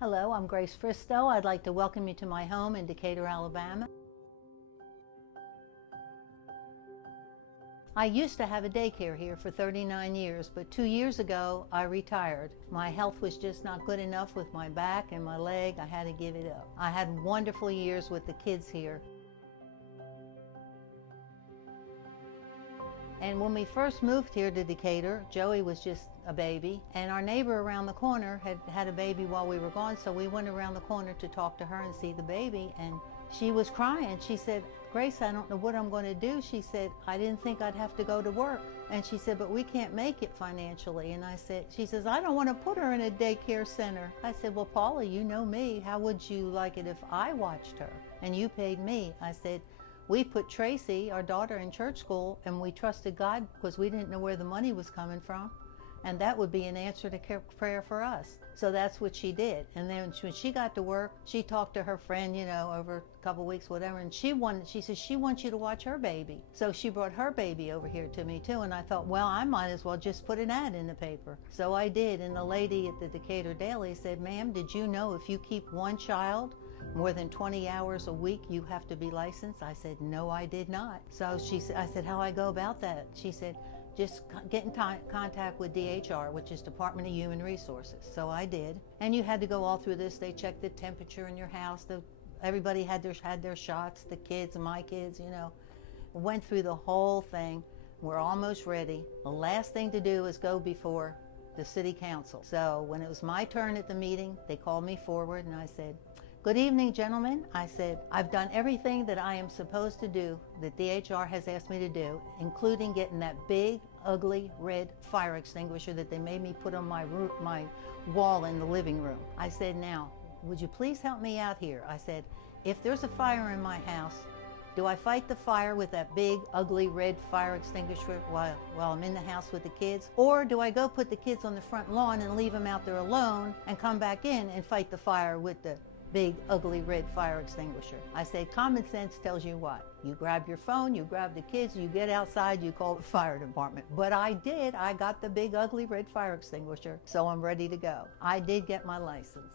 Hello, I'm Grace Fristoe. I'd like to welcome you to my home in Decatur, Alabama. I used to have a daycare here for 39 years, but 2 years ago I retired. My health was just not good enough with my back and my leg. I had to give it up. I had wonderful years with the kids here. And when we first moved here to Decatur, Joey was just a baby, and our neighbor around the corner had a baby while we were gone, so we went around the corner to talk to her and see the baby, and she was crying. She said, "Grace, I don't know what I'm going to do." She said, "I didn't think I'd have to go to work." And she said, "But we can't make it financially." And she says, "I don't want to put her in a daycare center." I said, "Well, Paula, you know me. How would you like it if I watched her and you paid me?" I said, "We put Tracy, our daughter, in church school, and we trusted God because we didn't know where the money was coming from, and that would be an answer to prayer for us." So that's what she did. And then when she got to work, she talked to her friend, over a couple of weeks, whatever, and she says she wants you to watch her baby. So she brought her baby over here to me too, and I thought, well, I might as well just put an ad in the paper. So I did, and the lady at the Decatur Daily said, "Ma'am, did you know if you keep one child more than 20 hours a week, you have to be licensed?" I said, "No, I did not." So I said, "How do I go about that?" She said, "Just get in contact with DHR, which is Department of Human Resources." So I did. And you had to go all through this. They checked the temperature in your house. Everybody had their shots, the kids, my kids, Went through the whole thing. We're almost ready. The last thing to do is go before the city council. So when it was my turn at the meeting, they called me forward and I said, "Good evening, gentlemen." I said, "I've done everything that I am supposed to do, that DHR has asked me to do, including getting that big, ugly, red fire extinguisher that they made me put on my wall in the living room." I said, "Now, would you please help me out here?" I said, "If there's a fire in my house, do I fight the fire with that big, ugly, red fire extinguisher while I'm in the house with the kids? Or do I go put the kids on the front lawn and leave them out there alone and come back in and fight the fire with the big, ugly, red fire extinguisher?" I say, common sense tells you what? You grab your phone, you grab the kids, you get outside, you call the fire department. But I did. I got the big, ugly, red fire extinguisher, so I'm ready to go. I did get my license.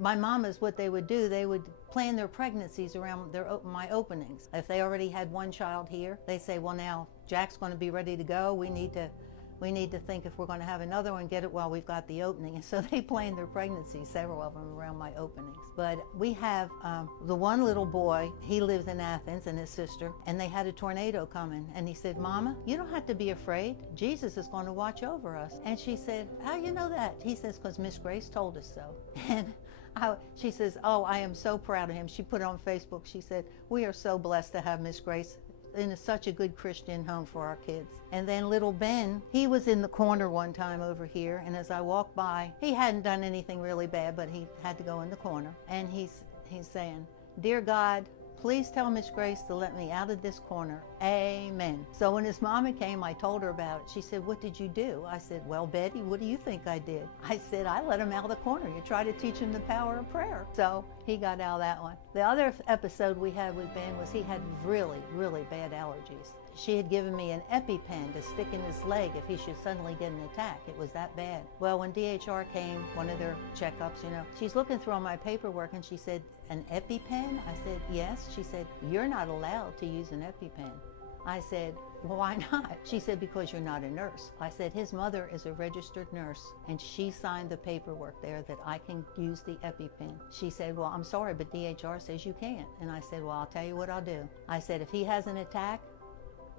My mamas, what they would do, they would plan their pregnancies around my openings. If they already had one child here, they say, "Well, now Jack's going to be ready to go. We need to think if we're going to have another one, get it while we've got the opening." And so they planned their pregnancies, several of them, around my openings. But we have the one little boy, he lives in Athens, and his sister, and they had a tornado coming. And he said, "Mama, you don't have to be afraid. Jesus is going to watch over us." And she said, "How you know that?" He says, "Because Miss Grace told us so." And she says, "Oh, I am so proud of him." She put it on Facebook. She said, "We are so blessed to have Miss Grace in such a good Christian home for our kids." And then little Ben, he was in the corner one time over here, and as I walked by, he hadn't done anything really bad, but he had to go in the corner, and he's saying, "Dear God, please tell Miss Grace to let me out of this corner. Amen." So when his mama came, I told her about it. She said, "What did you do?" I said, "Well, Betty, what do you think I did?" I said, "I let him out of the corner. You try to teach him the power of prayer." So he got out of that one. The other episode we had with Ben was he had really, really bad allergies. She had given me an EpiPen to stick in his leg if he should suddenly get an attack. It was that bad. Well, when DHR came, one of their checkups, she's looking through all my paperwork and she said, "An EpiPen?" I said, "Yes." She said, "You're not allowed to use an EpiPen." I said, "Well, why not?" She said, "Because you're not a nurse." I said, "His mother is a registered nurse, and she signed the paperwork there that I can use the EpiPen." She said, "Well, I'm sorry, but DHR says you can't." And I said, "Well, I'll tell you what I'll do." I said, "If he has an attack,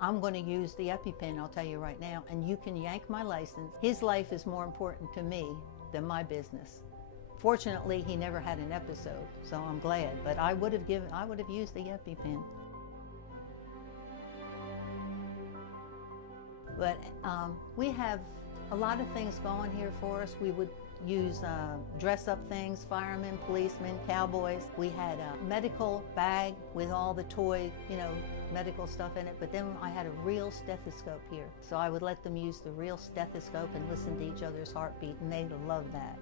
I'm going to use the EpiPen, I'll tell you right now, and you can yank my license. His life is more important to me than my business." Fortunately, he never had an episode, so I'm glad, but I would have used the EpiPen. But we have a lot of things going here for us. We would use dress-up things, firemen, policemen, cowboys. We had a medical bag with all the toy, medical stuff in it, but then I had a real stethoscope here. So I would let them use the real stethoscope and listen to each other's heartbeat, and they loved that.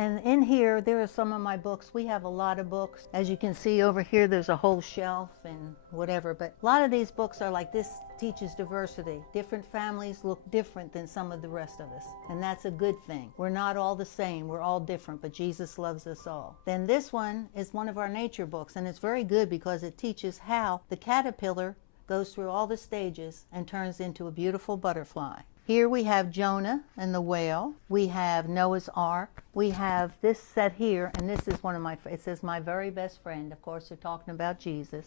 And in here, there are some of my books. We have a lot of books. As you can see over here, there's a whole shelf and whatever. But a lot of these books are like, this teaches diversity. Different families look different than some of the rest of us. And that's a good thing. We're not all the same. We're all different, but Jesus loves us all. Then this one is one of our nature books. And it's very good because it teaches how the caterpillar goes through all the stages and turns into a beautiful butterfly. Here we have Jonah and the whale. We have Noah's Ark. We have this set here, and this is one of my, it says, my very best friend. Of course, they're talking about Jesus.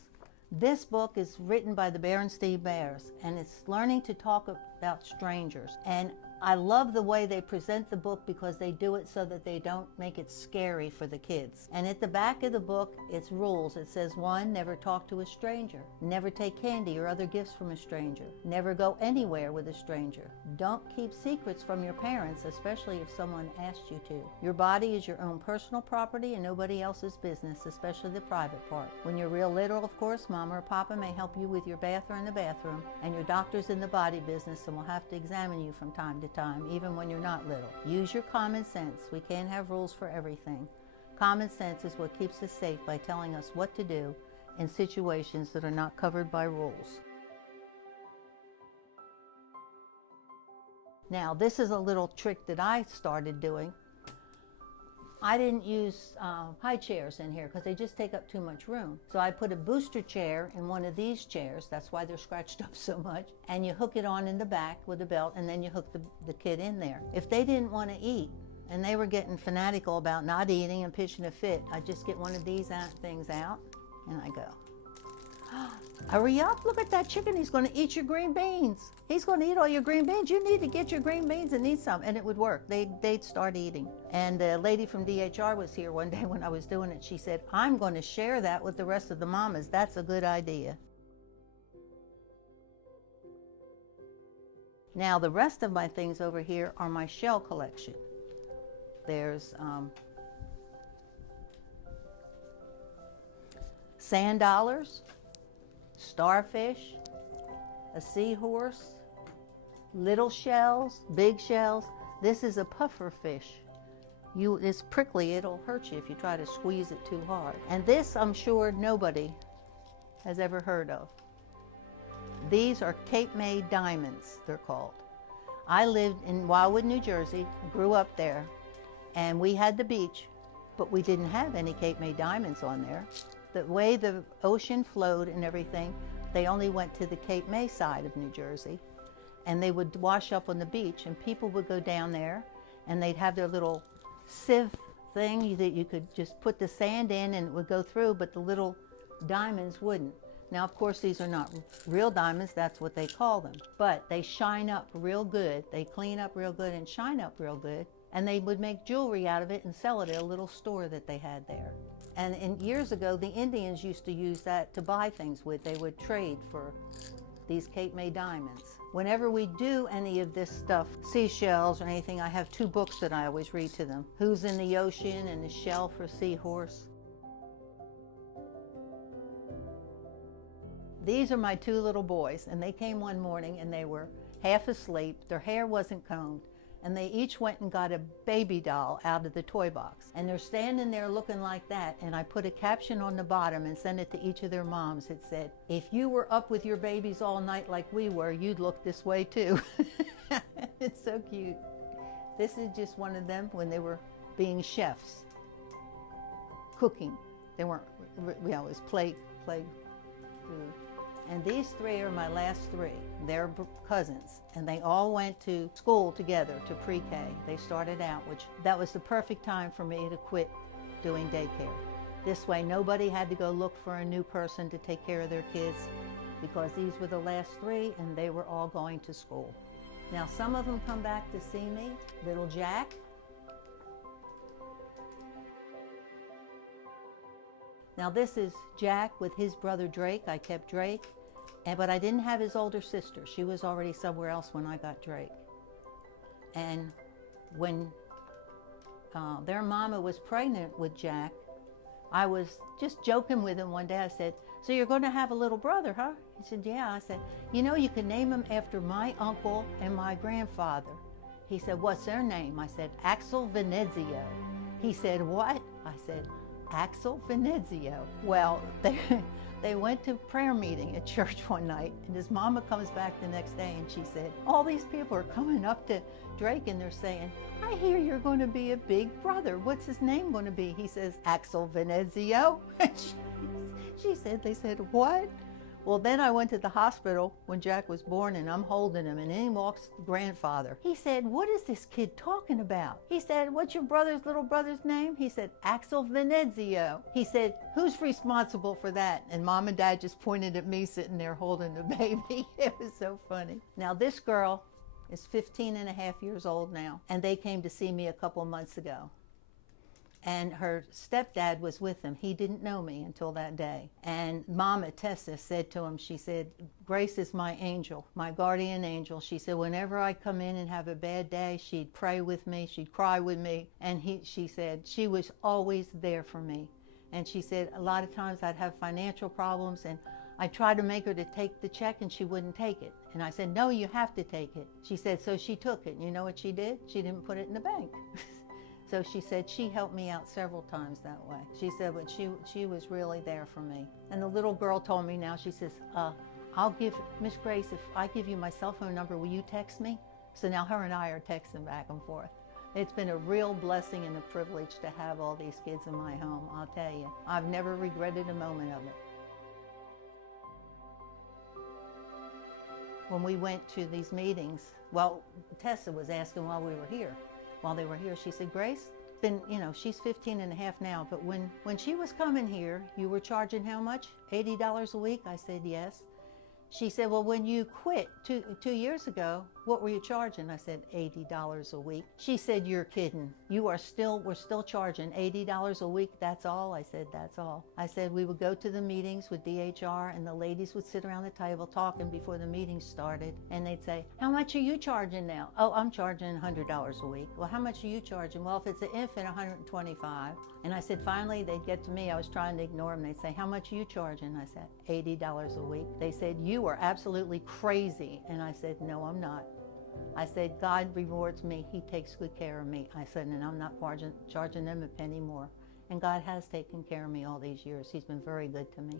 This book is written by the Berenstain Bears, and it's learning to talk about strangers. And I love the way they present the book because they do it so that they don't make it scary for the kids. And at the back of the book, it's rules. It says, 1, never talk to a stranger. Never take candy or other gifts from a stranger. Never go anywhere with a stranger. Don't keep secrets from your parents, especially if someone asked you to. Your body is your own personal property and nobody else's business, especially the private part. When you're real little, of course, Mama or Papa may help you with your bath or in the bathroom, and your doctor's in the body business and will have to examine you from time to time, even when you're not little. Use your common sense. We can't have rules for everything. Common sense is what keeps us safe by telling us what to do in situations that are not covered by rules. Now, this is a little trick that I started doing. I didn't use high chairs in here because they just take up too much room. So I put a booster chair in one of these chairs. That's why they're scratched up so much. And you hook it on in the back with a belt, and then you hook the kid in there. If they didn't want to eat, and they were getting fanatical about not eating and pitching a fit, I just get one of these things out, and I go, hurry up, look at that chicken, he's going to eat your green beans. He's going to eat all your green beans. You need to get your green beans and eat some. And it would work. They'd start eating. And a lady from DHR was here one day when I was doing it. She said, I'm going to share that with the rest of the mamas. That's a good idea. Now, the rest of my things over here are my shell collection. There's sand dollars, starfish, a seahorse, little shells, big shells. This is a puffer fish. It's prickly, it'll hurt you if you try to squeeze it too hard. And this, I'm sure nobody has ever heard of. These are Cape May diamonds, they're called. I lived in Wildwood, New Jersey, grew up there, and we had the beach, but we didn't have any Cape May diamonds on there. The way the ocean flowed and everything, they only went to the Cape May side of New Jersey, and they would wash up on the beach, and people would go down there, and they'd have their little sieve thing that you could just put the sand in and it would go through, but the little diamonds wouldn't. Now, of course, these are not real diamonds, that's what they call them, but they shine up real good. They clean up real good and shine up real good, and they would make jewelry out of it and sell it at a little store that they had there. And years ago, the Indians used to use that to buy things with. They would trade for these Cape May diamonds. Whenever we do any of this stuff, seashells or anything, I have 2 books that I always read to them. Who's in the Ocean and The Shell for Seahorse. These are my 2 little boys, and they came one morning and they were half asleep. Their hair wasn't combed. And they each went and got a baby doll out of the toy box. And they're standing there looking like that, and I put a caption on the bottom and sent it to each of their moms. It said, if you were up with your babies all night like we were, you'd look this way too. It's so cute. This is just one of them when they were being chefs, cooking. They weren't, it was play food. And these 3 are my last 3. They're cousins, and they all went to school together, to pre-K. They started out, that was the perfect time for me to quit doing daycare. This way, nobody had to go look for a new person to take care of their kids, because these were the last 3, and they were all going to school. Now, some of them come back to see me. Little Jack. Now this is Jack with his brother Drake. I kept Drake, but I didn't have his older sister. She was already somewhere else when I got Drake. And when their mama was pregnant with Jack, I was just joking with him one day. I said, so you're going to have a little brother, huh? He said, yeah. I said, you know, you can name him after my uncle and my grandfather. He said, what's their name? I said, Axel Venezio. He said, what? I said, Axel Venezio. Well, they went to prayer meeting at church one night, and his mama comes back the next day and she said, all these people are coming up to Drake and they're saying, I hear you're going to be a big brother. What's his name going to be? He says, Axel Venezio. She said, they said, what? Well, then I went to the hospital when Jack was born, and I'm holding him, and in walks the grandfather. He said, what is this kid talking about? He said, what's your little brother's name? He said, Axel Venezio. He said, who's responsible for that? And Mom and Dad just pointed at me sitting there holding the baby. It was so funny. Now this girl is 15 and a half years old now, and they came to see me a couple months ago. And her stepdad was with him. He didn't know me until that day. And Mama Tessa said to him, she said, Grace is my angel, my guardian angel. She said, whenever I come in and have a bad day, she'd pray with me, she'd cry with me. And she said, she was always there for me. And she said, a lot of times I'd have financial problems, and I tried to make her to take the check, and she wouldn't take it. And I said, no, you have to take it. She said, so she took it. You know what she did? She didn't put it in the bank. So she said she helped me out several times that way. She said, but she was really there for me. And the little girl told me now, she says, I'll give, Miss Grace, if I give you my cell phone number, will you text me? So now her and I are texting back and forth. It's been a real blessing and a privilege to have all these kids in my home, I'll tell you. I've never regretted a moment of it. When we went to these meetings, well, Tessa was asking while we were here. While they were here, she said, Grace, she's 15 and a half now, but when she was coming here, you were charging how much? $80 a week? I said, yes. She said, well, when you quit two years ago, what were you charging? I said, $80 a week. She said, you're kidding. We're still charging $80 a week, that's all? I said, that's all. I said, we would go to the meetings with DHR, and the ladies would sit around the table talking before the meeting started, and they'd say, how much are you charging now? Oh, I'm charging $100 a week. Well, how much are you charging? Well, if it's an infant, $125. And I said, finally, they'd get to me. I was trying to ignore them. They'd say, how much are you charging? I said, $80 a week. They said, you are absolutely crazy. And I said, no, I'm not. I said, God rewards me. He takes good care of me. I said, and I'm not charging them a penny more. And God has taken care of me all these years. He's been very good to me.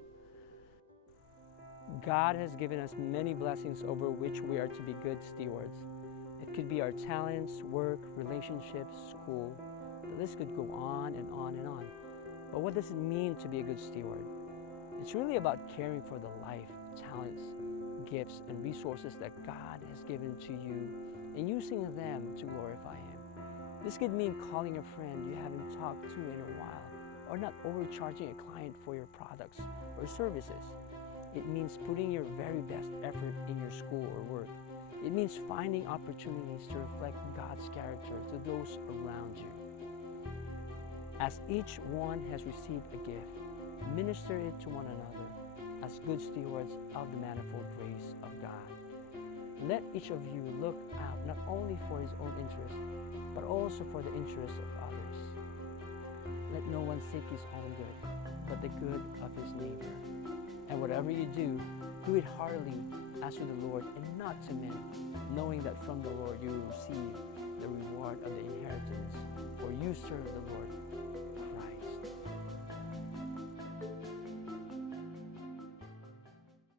God has given us many blessings over which we are to be good stewards. It could be our talents, work, relationships, school. The list could go on and on and on. But what does it mean to be a good steward? It's really about caring for the life, talents, gifts, and resources that God has given to you and using them to glorify Him. This could mean calling a friend you haven't talked to in a while, or not overcharging a client for your products or services. It means putting your very best effort in your school or work. It means finding opportunities to reflect God's character to those around you. As each one has received a gift, minister it to one another as good stewards of the manifold grace of God. Let each of you look out not only for his own interest, but also for the interests of others. Let no one seek his own good, but the good of his neighbor. And whatever you do, do it heartily as to the Lord and not to men, knowing that from the Lord you will receive the reward of the inheritance, for you serve the Lord.